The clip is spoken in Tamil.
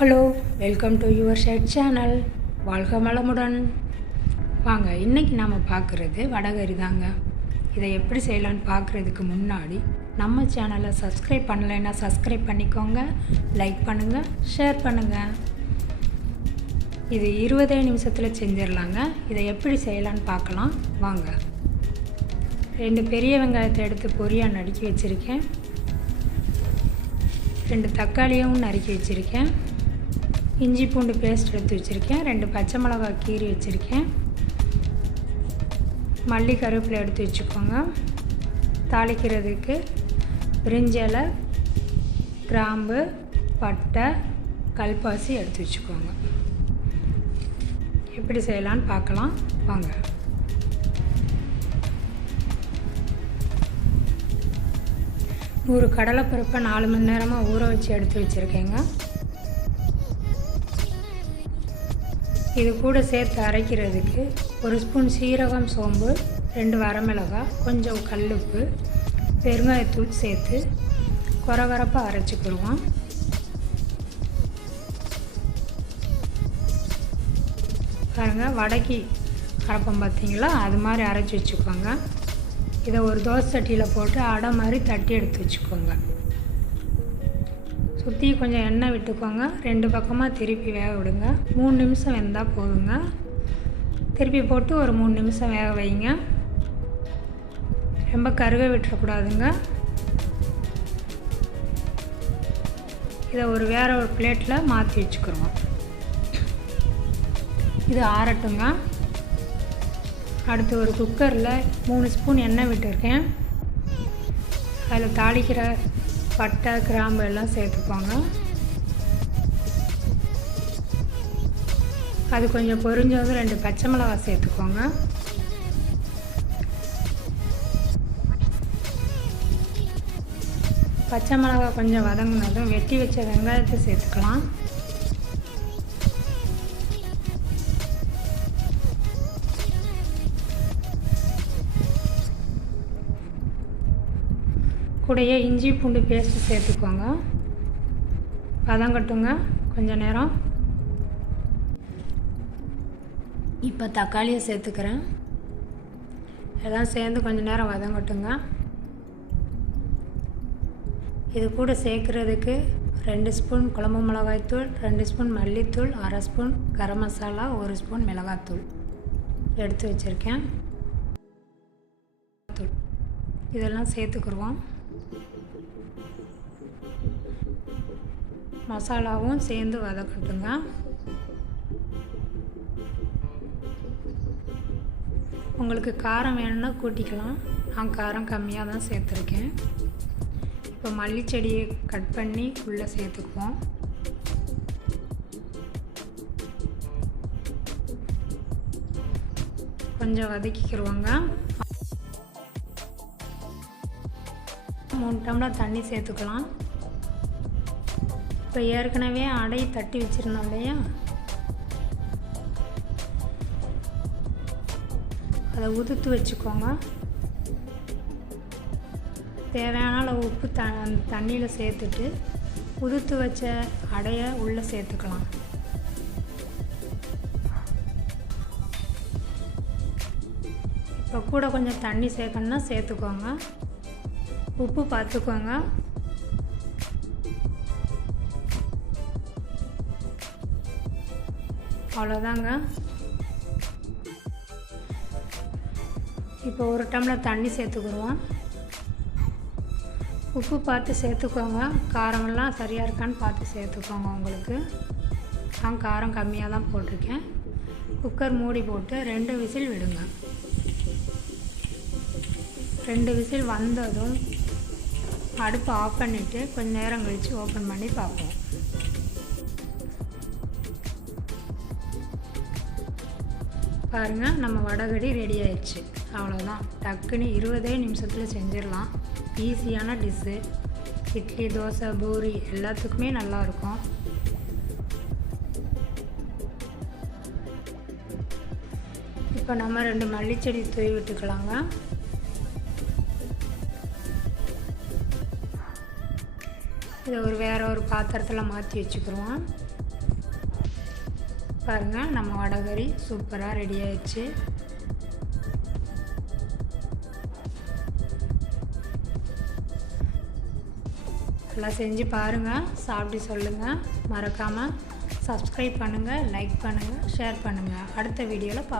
Hello, welcome to your shade channel. வாழ்க வளமுடன். வாங்க, இன்றைக்கி நாம் பார்க்குறது வடகறி தாங்க. இதை எப்படி செய்யலான்னு பார்க்குறதுக்கு முன்னாடி நம்ம சேனலை சப்ஸ்கிரைப் பண்ணலைன்னா சப்ஸ்கிரைப் பண்ணிக்கோங்க, லைக் பண்ணுங்கள், ஷேர் பண்ணுங்கள். இது 20 நிமிஷத்தில் செஞ்சிடலாங்க. இதை எப்படி செய்யலான்னு பார்க்கலாம் வாங்க. 2 பெரிய வெங்காயத்தை எடுத்து பொரியாக நறுக்கி வச்சுருக்கேன். 2 தக்காளியும் நறுக்கி வச்சுருக்கேன். இஞ்சி பூண்டு பேஸ்ட் எடுத்து வச்சுருக்கேன். 2 பச்சை மிளகாய் கீறி வச்சுருக்கேன். மல்லி கருவேப்பிலை எடுத்து வச்சுக்கோங்க. தாளிக்கிறதுக்கு பிரிஞ்சி இலை, கிராம்பு, பட்டை, கல்பாசி எடுத்து வச்சுக்கோங்க. எப்படி செய்யலான்னு பார்க்கலாம் வாங்க. ஒரு கடலைப்பருப்பை 4 மணி நேரமாக ஊற வச்சு எடுத்து வச்சுருக்கேங்க. இது கூட சேர்த்து அரைக்கிறதுக்கு 1 ஸ்பூன் சீரகம், சோம்பு, 2 வரமிளகாய், கொஞ்சம் கல்லுப்பு, பெருங்காயத்தூள் சேர்த்து கொரகொரப்பாக அரைச்சிக்கிடுவோம். பாருங்கள், வடக்கி அரைப்போம் பார்த்தீங்களா, அது மாதிரி அரைச்சி வச்சுக்கோங்க. இதை ஒரு தோசை சட்டியில் போட்டு அடை மாதிரி தட்டி எடுத்து வச்சுக்கோங்க. சுற்றி கொஞ்சம் எண்ணெய் விட்டுக்கோங்க. 2 பக்கமாக திருப்பி வேக விடுங்க. 3 நிமிஷம் வெந்தால் போதுங்க. திருப்பி போட்டு ஒரு 3 நிமிஷம் வேக வைங்க. ரொம்ப கருக விட்டுறக்கூடாதுங்க. இதை வேறு ஒரு பிளேட்டில் மாற்றி வச்சுக்கிறோம். இது ஆறட்டுங்க. அடுத்து ஒரு குக்கரில் 3 ஸ்பூன் எண்ணெய் விட்டுருக்கேன். அதில் தாளிக்கிற பட்டை, கிராம்பு எல்லாம் சேர்த்துக்கோங்க. அது கொஞ்சம் பொரிஞ்சதும் 2 பச்சை மிளகாய் சேர்த்துக்கோங்க. பச்சை மிளகாய் கொஞ்சம் வதங்கினதும் வெட்டி வச்ச வெங்காயத்தை சேர்த்துக்கலாம். கூடயே இஞ்சி பூண்டு பேஸ்ட்டு சேர்த்துக்கோங்க. வதங்கட்டுங்க கொஞ்சம் நேரம். இப்போ தக்காளியை சேர்த்துக்கிறேன். எல்லாம் சேர்ந்து கொஞ்சம் நேரம் வதங்கட்டுங்க. இது கூட சேர்க்குறதுக்கு 2 ஸ்பூன் குழம்பு மிளகாய்த்தூள், 2 ஸ்பூன் மல்லித்தூள், 1/2 ஸ்பூன் கரம் மசாலா, 1 ஸ்பூன் மிளகாத்தூள் எடுத்து வச்சுருக்கேன். இதெல்லாம் சேர்த்துக்குருவோம். மசாலாவும் சேர்ந்து வதக்கட்டுங்க. உங்களுக்கு காரம் வேணும்னா கூட்டிக்கலாம். நான் காரம் கம்மியாக தான் சேர்த்துருக்கேன். இப்போ மல்லிச்செடியை கட் பண்ணி உள்ளே சேர்த்துக்குவோம். கொஞ்சம் வதக்கிக்கிடுவோங்க. 3 டம்ளர் தண்ணி சேர்த்துக்கலாம். இப்போ ஏற்கனவே அடை தட்டி வச்சுருந்தோம் இல்லையா, அதை உதுத்து வச்சுக்கோங்க. தேவையான அளவு உப்பு தண்ணியில் சேர்த்துட்டு உதுத்து வச்ச அடையை உள்ளே சேர்த்துக்கலாம். இப்போ கூட கொஞ்சம் தண்ணி சேர்க்கணுன்னா சேர்த்துக்கோங்க. உப்பு பார்த்துக்கோங்க. அவ்வளோதாங்க. இப்போ 1 டம்ளர் தண்ணி சேர்த்துக்குருவோம். உப்பு பார்த்து சேர்த்துக்கோங்க. காரமெல்லாம் சரியாக இருக்கான்னு பார்த்து சேர்த்துக்கோங்க. உங்களுக்கு நான் காரம் கம்மியாக தான் போட்டிருக்கேன். குக்கர் மூடி போட்டு 2 விசில் விடுங்க. 2 விசில் வந்ததும் அடுப்பு ஆஃப் பண்ணிவிட்டு கொஞ்சம் நேரம் கழித்து ஓப்பன் பண்ணி பார்ப்போம். பாருங்கள், நம்ம வடகறி ரெடி ஆயிடுச்சு. அவ்வளோதான். டக்குன்னு 20 நிமிஷத்தில் செஞ்சிடலாம். ஈஸியான டிஷ்ஷு. இட்லி, தோசை, பூரி எல்லாத்துக்குமே நல்லாயிருக்கும். இப்போ நம்ம 2 மல்லிச்செடி தூவி விட்டுக்கலாங்க. இதை வேறு ஒரு பாத்திரத்தில் மாற்றி வச்சுக்கிறோம். பாருங்கள், நம்ம வடைகறி சூப்பராக ரெடி ஆயிடுச்சு. எல்லாம் செஞ்சு பாருங்கள், சாப்பிட்டு சொல்லுங்கள். மறக்காமல் சப்ஸ்கிரைப் பண்ணுங்கள், லைக் பண்ணுங்கள், ஷேர் பண்ணுங்கள். அடுத்த வீடியோவில்